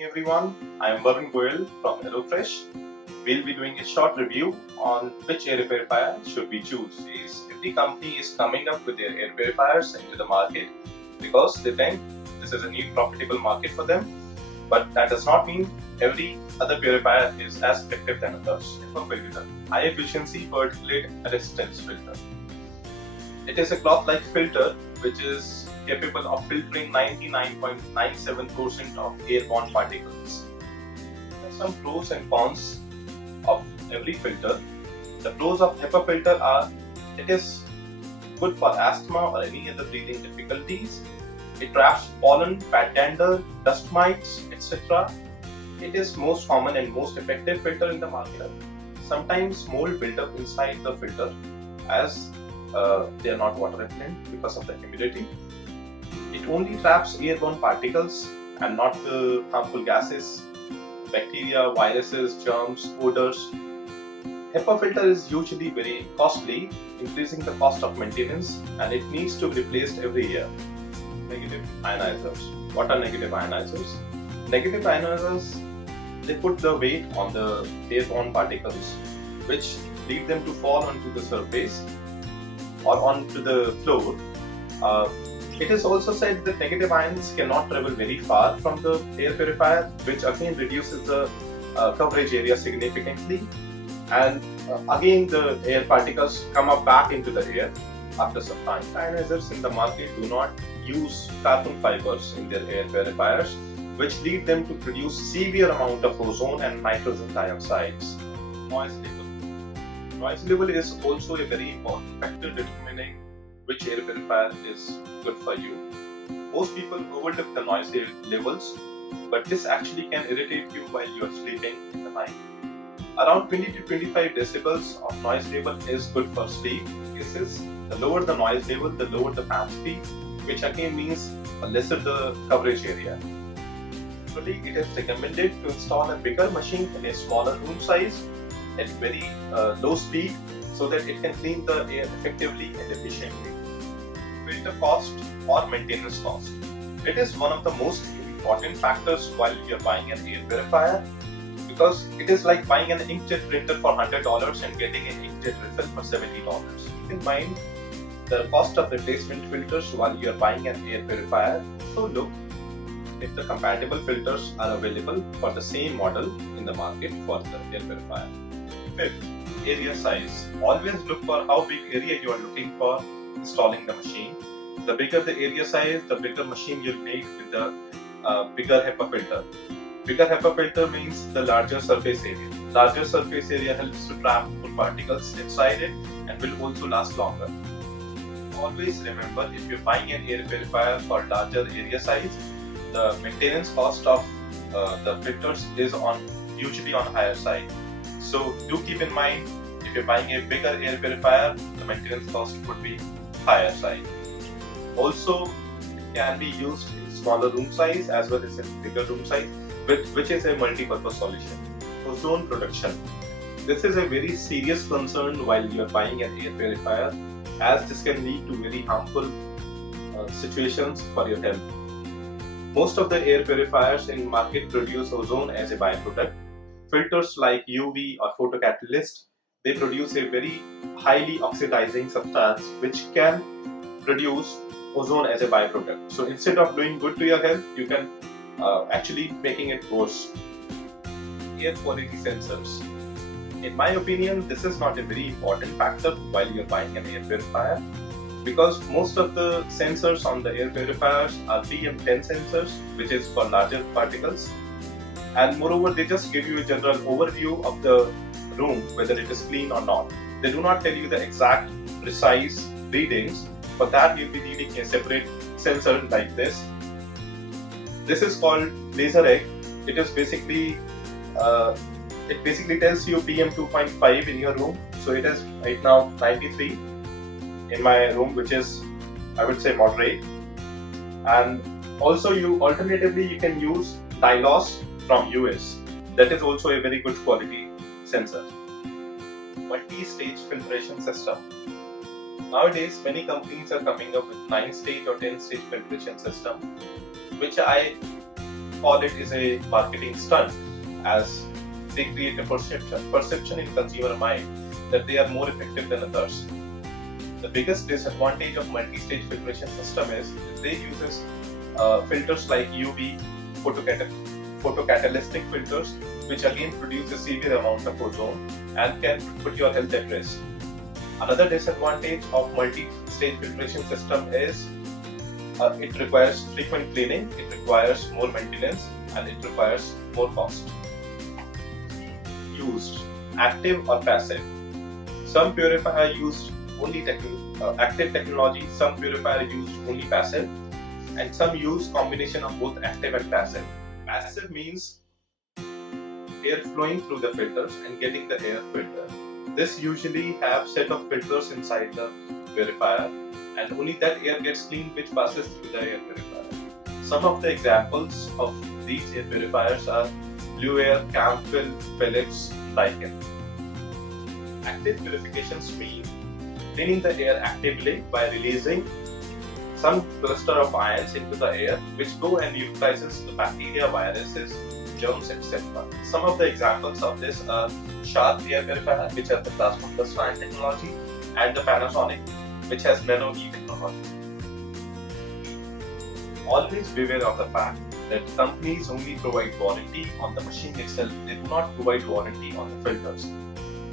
Morning everyone, I am Varun Goyal from HelloFresh. We'll be doing a short review on which air purifier should we choose. Every company is coming up with their air purifiers into the market because they think this is a new profitable market for them. But that does not mean every other purifier is as effective than others. HEPA filter, high efficiency particulate resistance filter. It is a cloth-like filter which is capable of filtering 99.97% of airborne particles. There are some pros and cons of every filter. The pros of HEPA filter are it is good for asthma or any other breathing difficulties. It traps pollen, fat dander, dust mites, etc. It is most common and most effective filter in the market. Sometimes mold build up inside the filter as they are not water repellent because of the humidity. It only traps airborne particles and not the harmful gases, bacteria, viruses, germs, odors. HEPA filter is usually very costly, increasing the cost of maintenance, and it needs to be replaced every year. Negative ionizers. What are negative ionizers? Negative ionizers, they put the weight on the airborne particles, which lead them to fall onto the surface or onto the floor. It is also said that negative ions cannot travel very far from the air purifier, which again reduces the coverage area significantly. And again, the air particles come up back into the air after some time. Ionizers in the market do not use carbon fibers in their air purifiers, which lead them to produce severe amount of ozone and nitrogen dioxides. Noise level. Noise level is also a very important factor determining which air purifier is good for you. Most people overlook the noise levels, but this actually can irritate you while you are sleeping in the night. Around 20 to 25 decibels of noise level is good for sleep cases. The lower the noise level, the lower the fan speed, which again means lesser the coverage area. Usually, it is recommended to install a bigger machine in a smaller room size at very low speed so that it can clean the air effectively and efficiently. Filter cost or maintenance cost. It is one of the most important factors while you are buying an air purifier because it is like buying an inkjet printer for $100 and getting an inkjet refill for $70. Keep in mind the cost of replacement filters while you are buying an air purifier. So look if the compatible filters are available for the same model in the market for the air purifier. Fifth, area size. Always look for how big area you are looking for installing the machine. The bigger the area size, the bigger machine you'll need with the bigger HEPA filter. Bigger HEPA filter means the larger surface area. Larger surface area helps to trap good particles inside it and will also last longer. Always remember, if you're buying an air purifier for larger area size, the maintenance cost of the filters is usually on higher side. So do keep in mind, if you're buying a bigger air purifier, the maintenance cost would be higher side. Also, it can be used in smaller room size as well as in bigger room size, which is a multi-purpose solution. Ozone production. This is a very serious concern while you are buying an air purifier, as this can lead to very harmful situations for your health. Most of the air purifiers in market produce ozone as a byproduct. Filters like UV or photocatalyst, they produce a very highly oxidizing substance which can produce ozone as a byproduct. So instead of doing good to your health, you can actually making it worse. Air quality sensors. In my opinion, this is not a very important factor while you're buying an air purifier because most of the sensors on the air purifiers are PM10 sensors, which is for larger particles. And moreover, they just give you a general overview of the room, whether it is clean or not. They do not tell you the exact precise readings. For that, you'll be needing a separate sensor like this. This is called laser egg. It is basically tells you PM 2.5 in your room. So it is right now 93 in my room, which is, I would say, moderate. And also, alternatively you can use Dylos from US. That is also a very good quality sensor. Multi-stage filtration system. Nowadays, many companies are coming up with 9-stage or 10-stage filtration system, which I call it is a marketing stunt, as they create a perception in consumer mind that they are more effective than others. The biggest disadvantage of multi-stage filtration system is they uses filters like UV photocatalytic filters, which again produce a severe amount of ozone and can put your health at risk. Another disadvantage of multi-stage filtration system is it requires frequent cleaning, it requires more maintenance, and it requires more cost. Used active or passive. Some purifier used only active technology, some purifier used only passive, and some use combination of both active and passive. Passive means air flowing through the filters and getting the air filtered. This usually have set of filters inside the purifier, and only that air gets cleaned which passes through the air purifier. Some of the examples of these air purifiers are Blueair, Camfil, Philips, Daikin. Active purifications mean cleaning the air actively by releasing some cluster of ions into the air, which go and neutralizes the bacteria, viruses, germs, etc. Some of the examples of this are Sharp air purifier, which has the plasma plus fan technology, and the Panasonic, which has nano E technology. Always beware of the fact that companies only provide warranty on the machine itself, they do not provide warranty on the filters.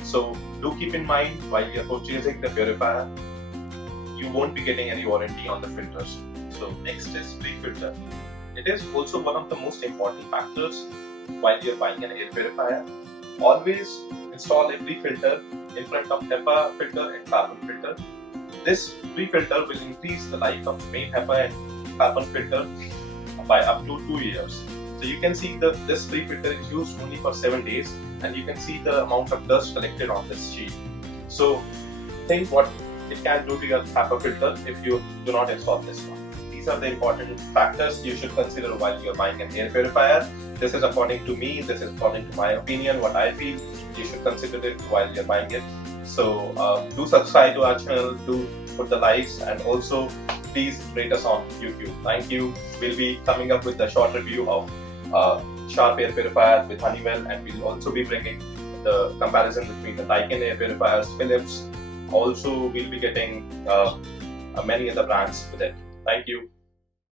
So do keep in mind while you are purchasing the purifier, you won't be getting any warranty on the filters. So next is pre-filter. It is also one of the most important factors while you are buying an air purifier. Always install a pre-filter in front of HEPA filter and carbon filter. This pre-filter will increase the life of the main HEPA and carbon filter by up to 2 years. So you can see this pre-filter is used only for 7 days, and you can see the amount of dust collected on this sheet. So think what it can do to your HEPA filter if you do not install this one. These are the important factors you should consider while you're buying an air purifier. This is according to me, this is according to my opinion, what I feel. You should consider it while you're buying it. So do subscribe to our channel, do put the likes, and also please rate us on YouTube. Thank you. We'll be coming up with a short review of Sharp air purifier with Honeywell, and we'll also be bringing the comparison between the Daikin air purifiers, Philips. Also, we'll be getting many other brands with it. Thank you.